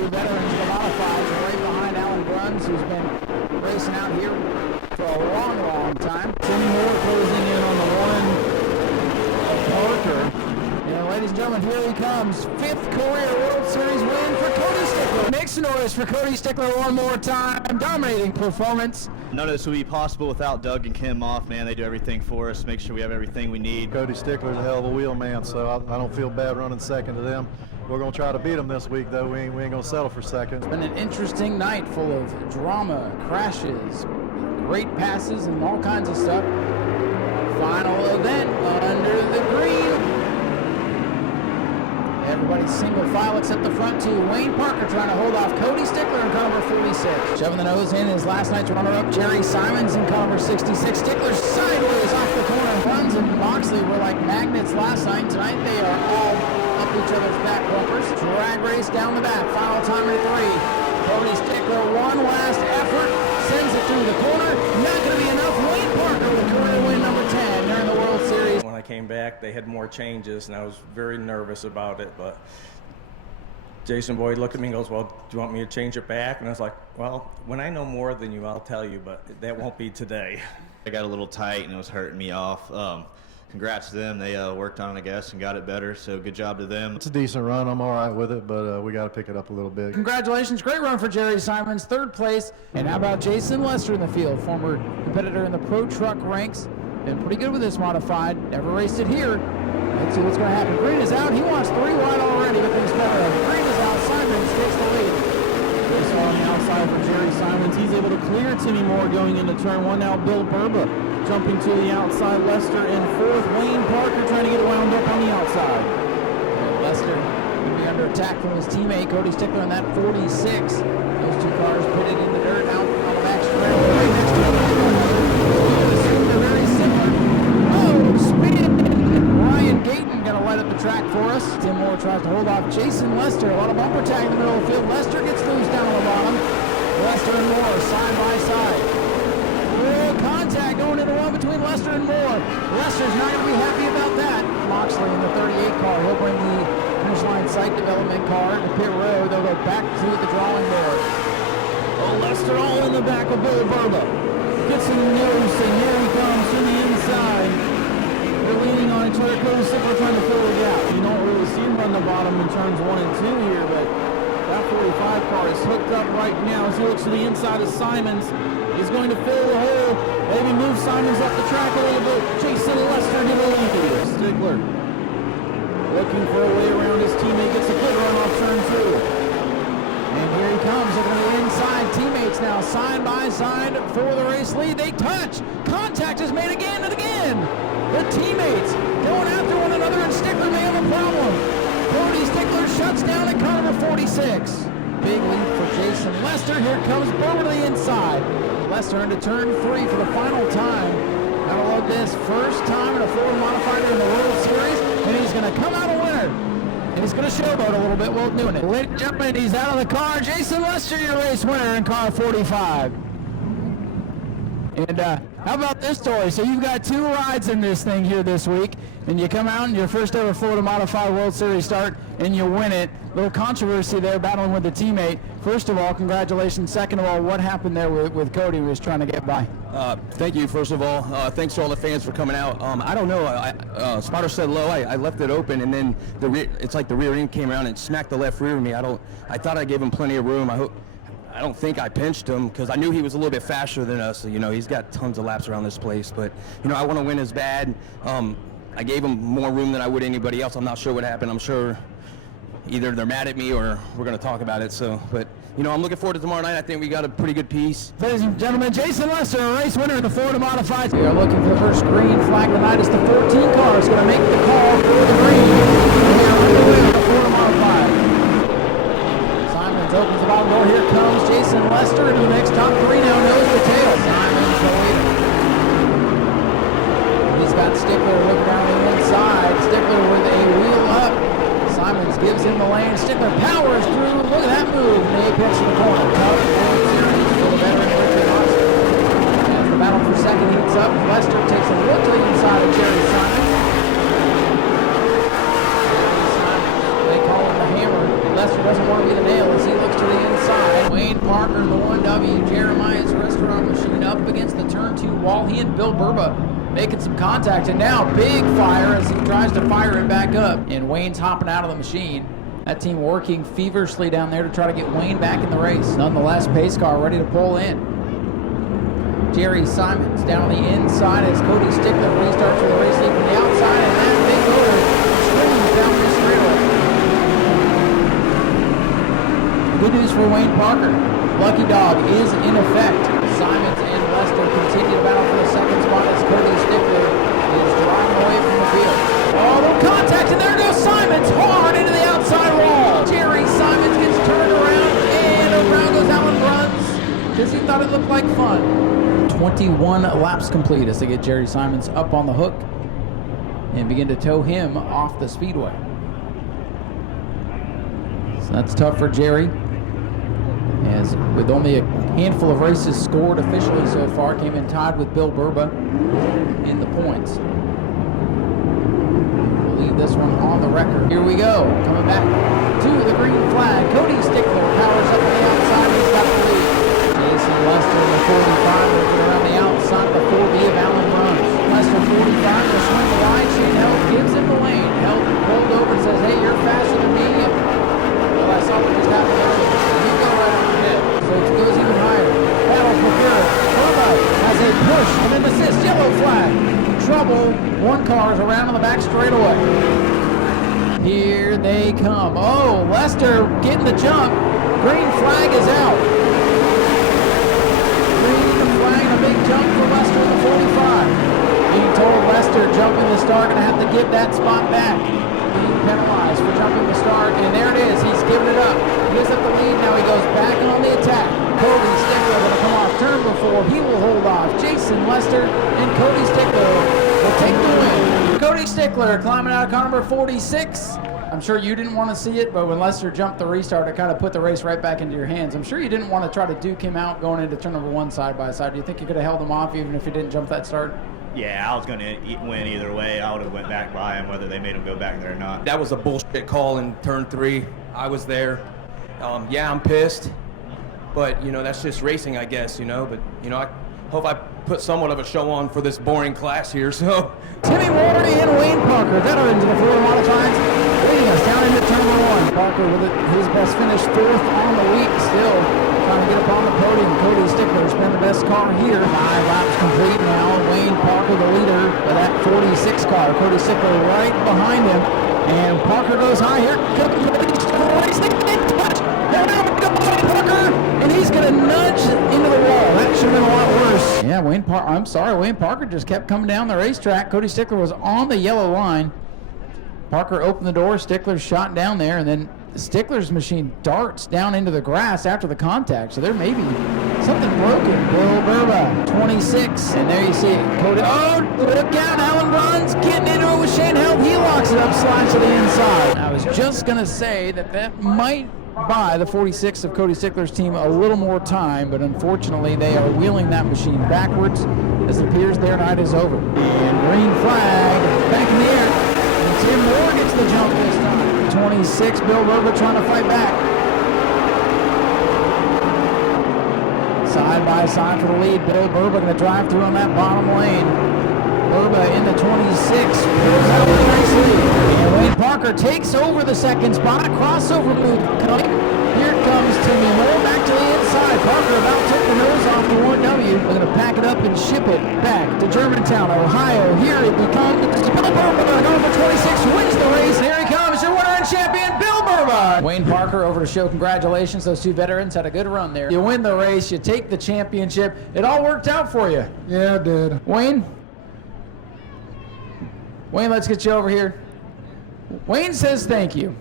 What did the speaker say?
two veterans of the modifieds, right behind Alan Bruns, who's been racing out here for a long, long time. Timmy Moore closing in on the one of Parker. Ladies and gentlemen, here he comes. 5th career World Series win for Cody Stickler. Make some noise for Cody Stickler one more time. Dominating performance. None of this would be possible without Doug and Kim off, man. They do everything for us, make sure we have everything we need. Cody Stickler's a hell of a wheel man, so I don't feel bad running second to them. We're going to try to beat them this week, though. We ain't going to settle for second. It's been an interesting night full of drama, crashes, great passes, and all kinds of stuff. Final event under the green. Everybody's single file except the front two. Wayne Parker trying to hold off Cody Stickler in car number 46. Shoving the nose in is last night's runner-up, Jerry Simons in car number 66. Stickler sideways off the corner. Bruns and Moxley were like magnets last night. Tonight they are all up each other's back bumpers. Drag race down the back. Final timer 3. Cody Stickler, one last effort. Sends it through the corner. Not going to be enough. Wayne Parker with career win number 10 during the World Series. When I came back, they had more changes, and I was very nervous about it, but Jason Boyd looked at me and goes, well, do you want me to change it back? And I was like, well, when I know more than you, I'll tell you, but that won't be today. I got a little tight and it was hurting me off. Congrats to them. They worked on it, I guess, and got it better, so good job to them. It's a decent run. I'm all right with it, but we got to pick it up a little bit. Congratulations. Great run for Jerry Simons, 3rd place. And how about Jason Lester in the field, former competitor in the Pro Truck ranks. Been pretty good with this modified. Never raced it here. Let's see what's going to happen. Green is out. He wants 3 wide already, but things better. Green is out. Simons takes the lead. This on the outside for Jerry Simons. He's able to clear Timmy Moore going into turn 1. Now Bill Burba jumping to the outside. Lester in 4th. Wayne Parker trying to get wound up on the outside. And Lester will be under attack from his teammate, Cody Stickler, in that 46. Those two cars pitted in the dirt out on the back straight. Right next to each other. Very similar. Oh, speed. Ryan Gayton going to light up the track for us. Tim Moore tries to hold off Jason Lester. A lot of bumper tag in the middle of the field. Lester gets loose down on the bottom. Lester and Moore side by side. Oh, contact going into one between Lester and Moore. Lester's not going to be happy about that. Moxley in the 38 car. He'll bring the finish line site development car to pit road. They'll go back to the drawing board. Oh, Lester all in the back of Bill Burba. Gets in the nose, and here he comes from the inside. They're leaning on each other. Cody Stickler trying to fill the gap. You don't really see him run the bottom in turns 1 and 2 here, but that 45 car is hooked up right now as he looks to the inside of Simons. He's going to fill the hole. Maybe move Simons up the track a little bit. Jason Lester get a lead here. Stickler looking for a way around his teammate. Gets a good run off turn 2. And here he comes. They're going to the inside. Teammates now side by side for the race lead. They touch. Contact is made again and again. The teammates going after one another, and Stickler may have a problem. Cody Stickler shuts down at car number 46. Big lead for Jason Lester. Here comes Burba to the inside. Lester into turn 3 for the final time. Gotta love this. First time in a Ford modified in the World Series, and he's going to come out a winner. And he's going to showboat a little bit while doing it. Ladies and gentlemen, he's out of the car. Jason Lester, your race winner in car 45. And how about this story? So you've got 2 rides in this thing here this week, and you come out in your first ever Florida Modified World Series start, and you win it. Little controversy there, battling with the teammate. First of all, congratulations. Second of all, what happened there with Cody who was trying to get by? Thank you, first of all. Thanks to all the fans for coming out. I don't know. Spotter said low. I left it open, and then it's like the rear end came around and smacked the left rear of me. I thought I gave him plenty of room. I don't think I pinched him because I knew he was a little bit faster than us. You know, he's got tons of laps around this place. But, you know, I want to win as bad. I gave him more room than I would anybody else. I'm not sure what happened. I'm sure either they're mad at me or we're going to talk about it. So, but, you know, I'm looking forward to tomorrow night. I think we got a pretty good piece. Ladies and gentlemen, Jason Lester, a race winner in the Florida Modified. We are looking for the first green flag of the night. It's the 14 car. It's going to make the call for the green. We are underway with the Florida Modified. Simons opens the bottom door. Here comes Jason Lester into the mix. Top 3 now, nose to tail. Simons the leader. He's got Stickler looking down the inside. Stickler with a wheel up. Simons gives him the lane. Stickler powers through. Look at that move. And the apex of the corner. Cover for the veteran Richard Oxford. As the battle for second heats up, Lester takes a look to the inside of Jerry Simons. while he and Bill Burba making some contact, and now big fire as he tries to fire it back up. And Wayne's hopping out of the machine. That team working feverishly down there to try to get Wayne back in the race. Nonetheless, pace car ready to pull in. Jerry Simons down on the inside as Cody Stickler restarts with a race lead from the outside, and that big motor screams down the straightaway. Good news for Wayne Parker. Lucky Dog is in effect. Simons and Lester continue to battle for the second spot as Cody Stickler is driving away from the field. Oh, no contact, and there goes Simons hard into the outside wall. Jerry Simons gets turned around, and around goes Alan Runs because he thought it looked like fun. 21 laps complete as they get Jerry Simons up on the hook and begin to tow him off the speedway. So that's tough for Jerry, as with only a handful of races scored officially so far, came in tied with Bill Burba in the points. We'll leave this one on the record. Here we go, coming back to the green flag. Cody Stickler powers up on the outside. He's got the lead. Jason Lester in the 45 will get around the outside of the 4B of Allen Runs. Lester 45 will swing the line. Shane Held gives him the lane. Held pulled over and says, hey, you're faster than me. Well, I saw what just happened earlier. You go right on ahead. So it goes even higher. Battle for Bureau. Burba has a push and an assist. Yellow flag. Trouble. One car is around on the back straightaway. Here they come. Oh, Lester getting the jump. Green flag is out. A big jump for Lester in the 45. Being told Lester jumping the start, going to have to give that spot back. Being penalized for jumping the start, and there it is. He's giving it up. He gives up the lead. Now he goes back on the attack. Cody Stickler going to come off turn before. He will hold off. Jason Lester and Cody Stickler will take the win. Cody Stickler climbing out of car number 46. I'm sure you didn't want to see it, but when Lester jumped the restart, it kind of put the race right back into your hands. I'm sure you didn't want to try to duke him out going into turn number 1 side by side. Do you think you could have held him off even if he didn't jump that start? Yeah, I was going to win either way. I would have went back by him, whether they made him go back there or not. That was a bullshit call in turn 3. I was there. Yeah, I'm pissed, but you know that's just racing, I guess. But I hope I put somewhat of a show on for this boring class here. So Timmy Ward and Wayne Parker, veterans of the Florida Modifieds, leading us down into turn number 1. Parker with his best finish, 4th on the week, still trying to get up on the podium. Cody Stickler's been the best car here. 5 laps complete now. Wayne Parker, the leader of that 46 car. Cody Stickler right behind him, and Parker goes high here. And he's going to nudge into the wall. That should have been a lot worse. Yeah, Wayne Parker just kept coming down the racetrack. Cody Stickler was on the yellow line. Parker opened the door, Stickler shot down there, and then Stickler's machine darts down into the grass after the contact. So there may be something broken. Bill Burba, 26, and there you see it. Cody, oh, look out, Alan Runs, getting into it with Shane Held. He locks it up, slides to the inside. I was just going to say that might buy the 46 of Cody Stickler's team a little more time, but unfortunately they are wheeling that machine backwards as it appears their night is over. And green flag back in the air. And Tim Moore gets the jump this time. 26, Bill Burba trying to fight back. Side by side for the lead. Bill Burba going to drive through on that bottom lane. Burba in the 26, goes out with a nice lead. And Wayne Parker takes over the second spot. Crossover move coming. Here comes Timmy Moore back to the inside. Parker about took the nose off the 1W. We're going to pack it up and ship it back to Germantown, Ohio. Here it becomes Bill Burba, number 26, wins the race. Here he comes, your winner and champion, Bill Burba. Wayne Parker over to show congratulations. Those two veterans had a good run there. You win the race, you take the championship. It all worked out for you. Yeah, it did. Wayne, let's get you over here. Wayne says thank you.